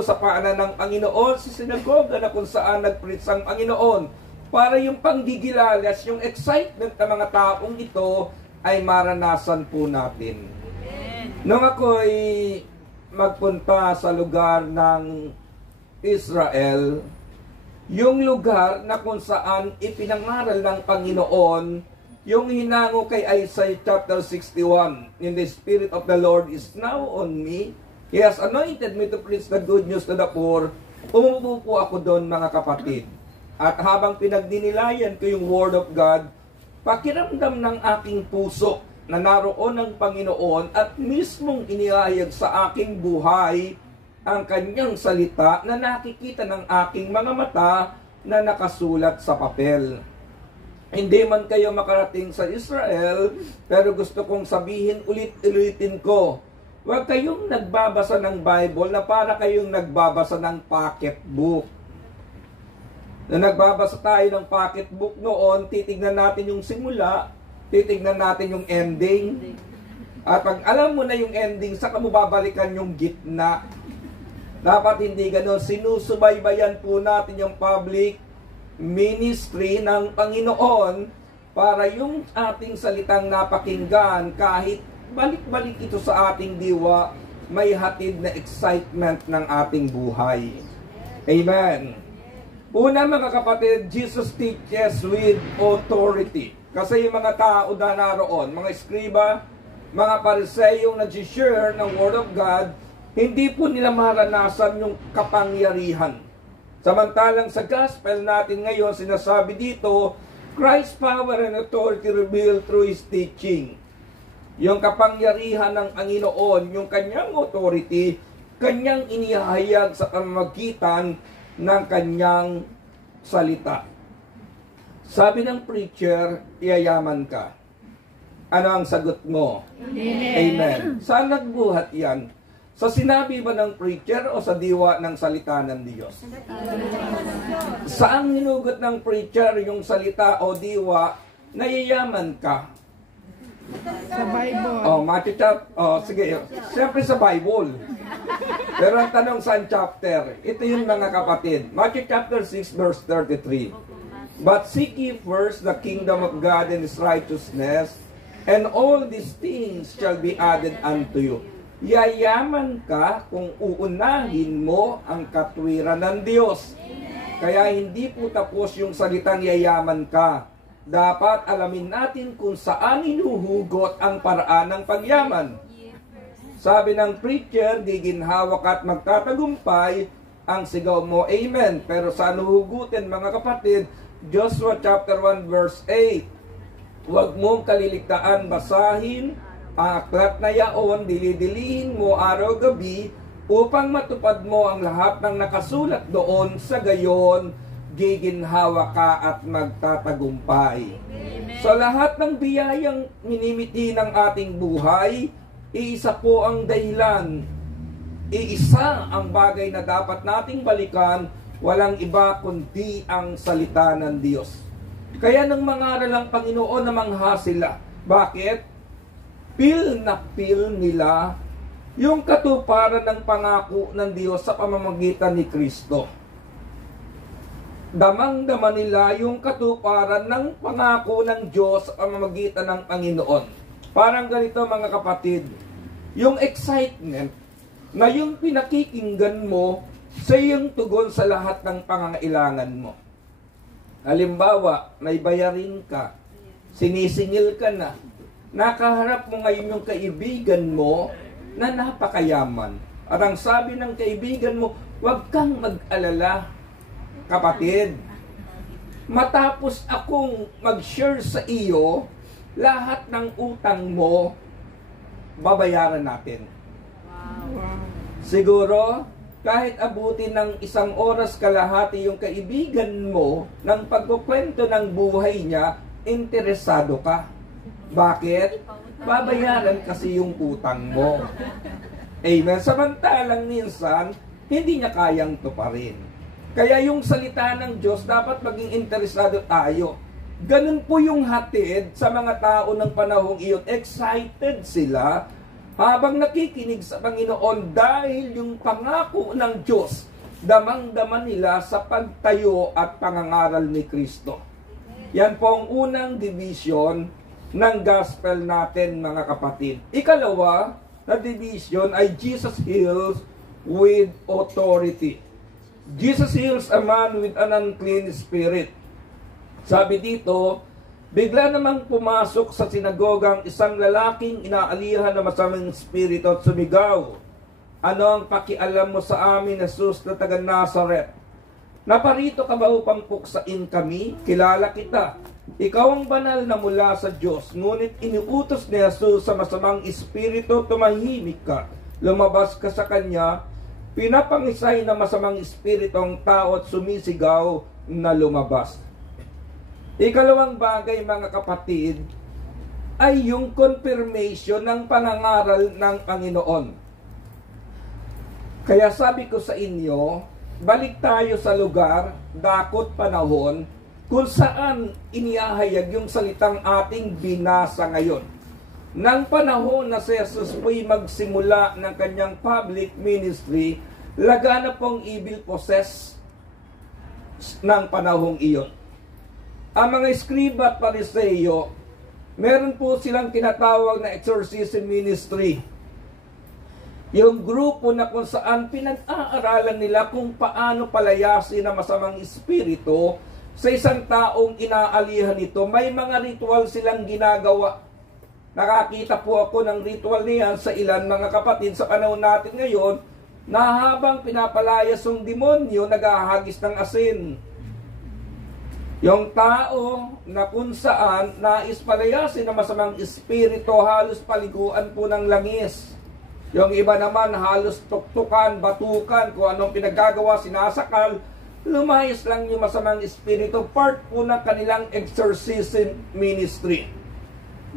sa paanan ng Panginoon, sa sinagoga na kung saan nag-preach ang Panginoon. Para yung panggigilalas, yung excitement ng mga taong ito ay maranasan po natin. Nung ako'y magpunta sa lugar ng Israel, yung lugar na kung saan ipinangaral ng Panginoon, yung hinango kay Isaiah chapter 61, "In the Spirit of the Lord is now on me. He has anointed me to preach the good news to the poor." Umupo po ako doon, mga kapatid. At habang pinagdinilayan ko yung Word of God, pakiramdam ng aking puso na naroon ng Panginoon at mismong inihayag sa aking buhay ang kanyang salita na nakikita ng aking mga mata na nakasulat sa papel. Hindi man kayo makarating sa Israel, pero gusto kong sabihin ulit-ulitin ko, huwag kayong nagbabasa ng Bible na para kayong nagbabasa ng pocketbook. Na nagbabasa tayo ng pocketbook noon, titignan natin yung simula, titignan natin yung ending. At pag alam mo na yung ending, saka mo babalikan yung gitna. Dapat hindi ganon. Sinusubaybayan po natin yung public ministry ng Panginoon para yung ating salitang napakinggan, kahit balik-balik ito sa ating diwa, may hatid na excitement ng ating buhay. Amen. Una, mga kapatid, Jesus teaches with authority. Kasi yung mga tao na naroon, mga eskriba, mga pariseyong nag-share ng Word of God, hindi po nila maranasan yung kapangyarihan. Samantalang sa gospel natin ngayon, sinasabi dito, Christ's power and authority revealed through His teaching. Yung kapangyarihan ng Panginoon, yung kanyang authority, kanyang inihayag sa pamamagitan ng kanyang salita. Sabi ng preacher, yayaman ka. Ano ang sagot mo? Amen. Amen. Saan nagbuhat yan? Sa sinabi ba ng preacher o sa diwa ng salita ng Diyos? Saan hinugot ng preacher yung salita o diwa na yayaman ka? Sa Bible. Matthew chapter, sige, siyempre sa Bible. Pero ang tanong saan chapter? Ito yung mga kapatid. Matthew chapter 6 verse 33. But seek ye first the kingdom of God and His righteousness, and all these things shall be added unto you. Yayaman ka kung uunahin mo ang katwiran ng Diyos. Kaya hindi po tapos yung salitang yayaman ka. Dapat alamin natin kung saan hinuhugot ang paraan ng pagyaman. Sabi ng preacher, di ginhawak at magtatagumpay ang sigaw mo, amen. Pero saan huhugutin, mga kapatid? Joshua chapter 1 verse 8. Huwag mong kaliligtaan basahin ang aklat na yaon, dilidilihin mo araw-gabi upang matupad mo ang lahat ng nakasulat doon, sa gayon giginhawa ka at magtatagumpay. Amen. Sa lahat ng biyayang minimiti ng ating buhay, iisa po ang dahilan. Iisa ang bagay na dapat nating balikan, walang iba kundi ang salita ng Diyos. Kaya nang mangaral ang Panginoon na mangha sila. Bakit? Feel na feel nila yung katuparan ng pangako ng Diyos sa pamamagitan ni Kristo. Damang-dama nila yung katuparan ng pangako ng Diyos sa pamamagitan ng Panginoon. Parang ganito, mga kapatid, yung excitement na yung pinakikinggan mo sa iyong tugon sa lahat ng pangangailangan mo. Halimbawa, may bayarin ka, sinisingil ka na, nakaharap mo ngayon yung kaibigan mo na napakayaman. At ang sabi ng kaibigan mo, huwag kang mag-alala, kapatid. Matapos akong mag-share sa iyo, lahat ng utang mo, babayaran natin. Wow. Siguro, kahit abutin ng 1 oras kalahati yung kaibigan mo, ng pagkukwento ng buhay niya, interesado ka. Bakit? Babayaran kasi yung utang mo. Amen. Samantalang minsan, hindi niya kayang tuparin. Kaya yung salita ng Diyos, dapat maging interesado tayo. Ganun po yung hatid sa mga tao ng panahong iyon. Excited sila habang nakikinig sa Panginoon dahil yung pangako ng Diyos, damang-dama nila sa pagtayo at pangangaral ni Kristo. Yan po ang unang division ng gospel natin, mga kapatid. Ikalawa na division ay Jesus heals with authority. Jesus heals a man with an unclean spirit. Sabi dito, bigla namang pumasok sa sinagogang isang lalaking inaalihan ng masamang espiritu at sumigaw, "Ano ang pakialam mo sa amin, Jesus na taga Nazaret? Naparito ka ba upang puksain kami? Kilala kita. Ikaw ang banal na mula sa Diyos. Ngunit iniutos ni Jesus sa masamang espiritu, tumahimik ka. Lumabas ka sa kanya. Pinapangisay na masamang espiritu ang tao at sumisigaw na lumabas." Ikalawang bagay, mga kapatid, ay yung confirmation ng pangangaral ng Panginoon. Kaya sabi ko sa inyo, balik tayo sa lugar, dakot panahon, kung saan inihahayag yung salitang ating binasa ngayon. Nang panahon na si Jesus po'y magsimula ng kanyang public ministry, lagana pong evil possessed ng panahong iyon. Ang mga Eskriba at Pariseyo, meron po silang tinatawag na exorcism ministry. Yung grupo na kung saan pinag-aaralan nila kung paano palayasin ang masamang espiritu sa isang taong inaalihan nito. May mga ritual silang ginagawa. Nakakita po ako ng ritual niyan sa ilan, mga kapatid, sa panahon natin ngayon, na habang pinapalayas yung demonyo, naghahagis ng asin. Yung tao na kung saan nais palayasin ng masamang espiritu, halos paliguan po ng langis. Yung iba naman halos tuktukan, batukan, kung anong pinagagawa, sinasakal. Lumayas lang yung masamang espiritu, part po ng kanilang exorcism ministry.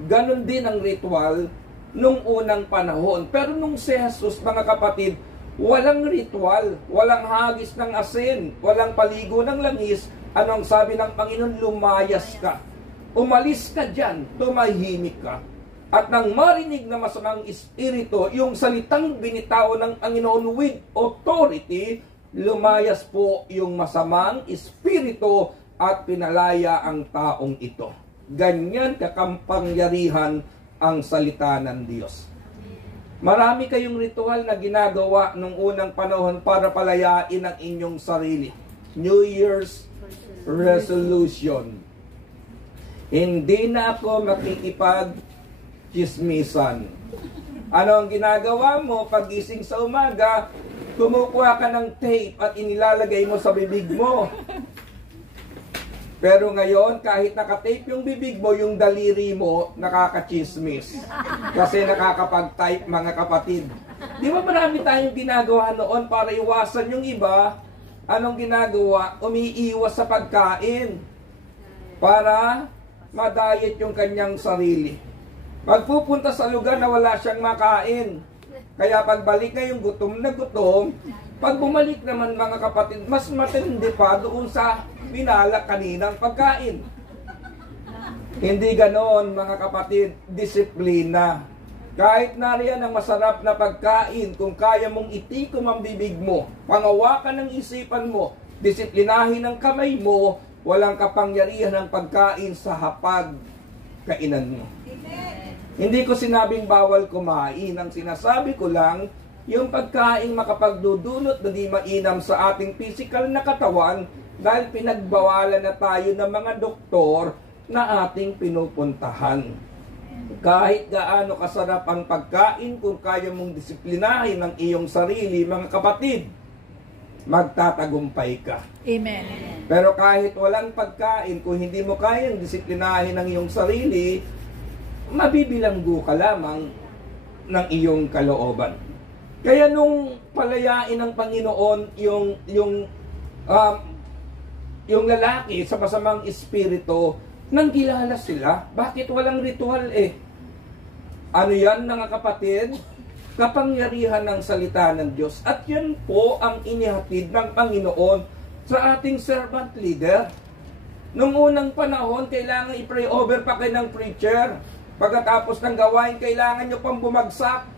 Ganon din ang ritual nung unang panahon. Pero nung si Jesus, mga kapatid, walang ritual, walang hagis ng asin, walang paligo ng langis. Anong sabi ng Panginoon? Lumayas ka. Umalis ka dyan, tumahimik ka. At nang marinig na masamang espiritu, yung salitang binitaw ng Panginoon with authority, lumayas po yung masamang espiritu at pinalaya ang taong ito. Ganyan kakampangyarihan ang salita ng Diyos. Marami kayong ritual na ginagawa nung unang panahon para palayain ang inyong sarili. New Year's resolution. Hindi na ako makikipag-chismisan. Ano ang ginagawa mo? Pagising sa umaga, kumukuha ka ng tape at inilalagay mo sa bibig mo. Pero ngayon, kahit nakatape yung bibig mo, yung daliri mo, nakaka-chismis. Kasi nakakapag-type, mga kapatid. Di ba marami tayong ginagawa noon para iwasan yung iba? Anong ginagawa? Umiiwas sa pagkain para ma-diet yung kanyang sarili. Magpupunta sa lugar na wala siyang makain. Kaya pagbalik na yung gutom na gutom, pag bumalik naman, mga kapatid, mas matindi pa doon sa binalak kaninang pagkain. Hindi ganoon, mga kapatid, disiplina. Kahit nariyan ang masarap na pagkain, kung kaya mong itikom ang bibig mo, pangawakan ng isipan mo, disiplinahin ang kamay mo, walang kapangyarihan ng pagkain sa hapag kainan mo. Amen. Hindi ko sinabing bawal kumain. Ang sinasabi ko lang, yung pagkain makapagdudulot na di mainam sa ating physical na katawan dahil pinagbawalan na tayo ng mga doktor na ating pinupuntahan. Kahit gaano kasarap ang pagkain, kung kaya mong disiplinahin ang iyong sarili, mga kapatid, magtatagumpay ka. Amen. Pero kahit walang pagkain, kung hindi mo kayang disiplinahin ang iyong sarili, mabibilanggo ka lamang ng iyong kalooban. Kaya nung palayain ng Panginoon yung lalaki sa masamang espiritu, nang kilala sila, bakit walang ritual eh? Ano yan, mga kapatid? Kapangyarihan ng salita ng Diyos. At yan po ang inihatid ng Panginoon sa ating servant leader. Nung unang panahon, kailangan i-pray over pa kayo ng preacher. Pagkatapos ng gawain, kailangan nyo pang bumagsak.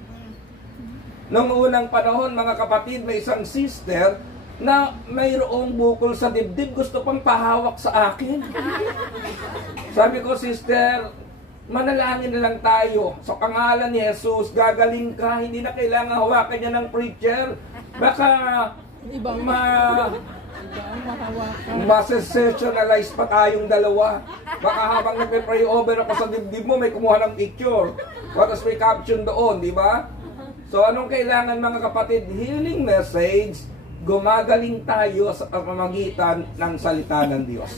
Noong unang panahon, mga kapatid, may isang sister na mayroong bukol sa dibdib, gusto pang pahawak sa akin. Sabi ko, sister, manalangin na lang tayo. Sa pangalan ni Jesus, gagaling ka. Hindi na kailangan hawakan niya ng preacher. Baka ma-sensationalize pa tayong dalawa. Baka habang nagpe-pray over ako sa dibdib mo, may kumuha ng picture. Tapos may caption doon, di ba? So anong kailangan, mga kapatid? Healing message, gumagaling tayo sa pamamagitan ng salita ng Diyos.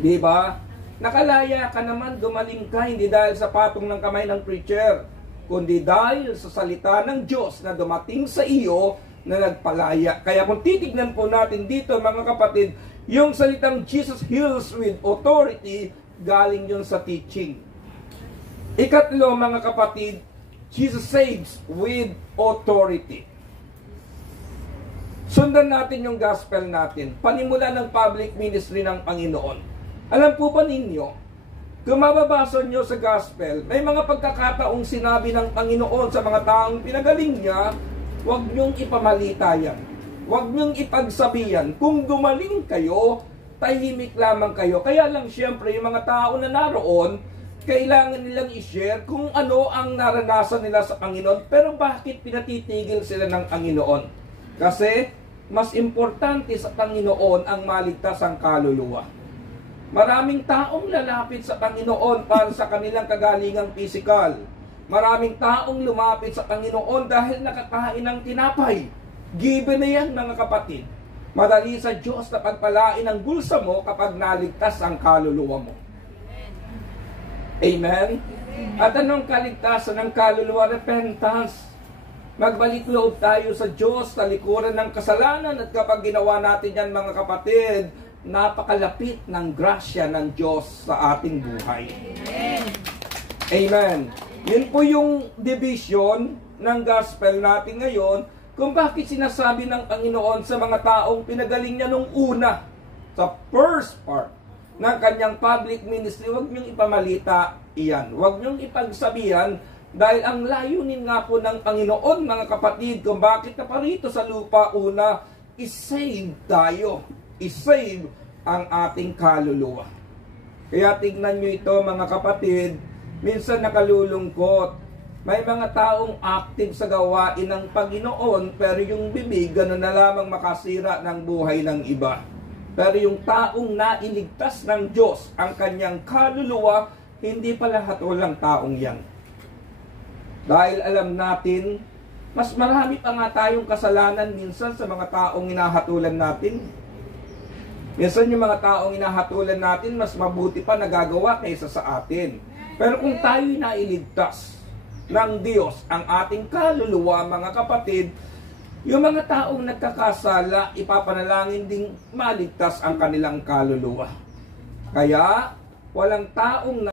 Di ba? Nakalaya ka naman, gumaling ka, hindi dahil sa patong ng kamay ng preacher, kundi dahil sa salita ng Diyos na dumating sa iyo na nagpalaya. Kaya kung titignan po natin dito, mga kapatid, yung salitang Jesus heals with authority, galing yun sa teaching. Ikatlo, mga kapatid, Jesus saves with authority. Sundan natin yung gospel natin, panimula ng public ministry ng Panginoon. Alam po ba ninyo, kung mababasa nyo sa gospel, may mga pagkakataong sinabi ng Panginoon sa mga taong pinagaling niya, huwag nyong ipamalita yan. Huwag nyong ipagsabihan. Kung gumaling kayo, tahimik lamang kayo. Kaya lang siyempre, yung mga tao na naroon, kailangan nilang i-share kung ano ang naranasan nila sa Panginoon. Pero bakit pinatitigil sila ng Panginoon? Kasi, mas importante sa Panginoon ang maligtas ang kaluluwa. Maraming taong lalapit sa Panginoon para sa kanilang kagalingang pisikal. Maraming taong lumapit sa Panginoon dahil nakakain ng tinapay. Given na yan, mga kapatid. Madali sa Diyos na pagpalain ang bulsa mo kapag naligtas ang kaluluwa mo. Amen? At anong kaligtasan ng kaluluwa? Repentance. Magbalik loob tayo sa Diyos, talikuran ng kasalanan, at kapag ginawa natin yan, mga kapatid, napakalapit ng grasya ng Diyos sa ating buhay. Amen. Yun po yung division ng gospel natin ngayon, kung bakit sinasabi ng Panginoon sa mga taong pinagaling niya nung una, sa first part ng kanyang public ministry, huwag niyong ipamalita iyan. Huwag niyong ipagsabihan, dahil ang layunin nga po ng Panginoon, mga kapatid, kung bakit na parito sa lupa, una, isave tayo. Isave ang ating kaluluwa. Kaya tignan nyo ito, mga kapatid, minsan nakalulungkot. May mga taong active sa gawain ng Panginoon, pero yung bibig, gano'n na lamang makasira ng buhay ng iba. Pero yung taong nailigtas ng Diyos, ang kanyang kaluluwa, hindi pala hatulang taong yan. Dahil alam natin, mas marami pa nga tayong kasalanan minsan sa mga taong hinahatulan natin. Minsan yung mga taong hinahatulan natin, mas mabuti pa nagagawa kaysa sa atin. Pero kung tayo'y nailigtas ng Diyos, ang ating kaluluwa, mga kapatid, yung mga taong nagkakasala, ipapanalangin ding maligtas ang kanilang kaluluwa. Kaya, walang taong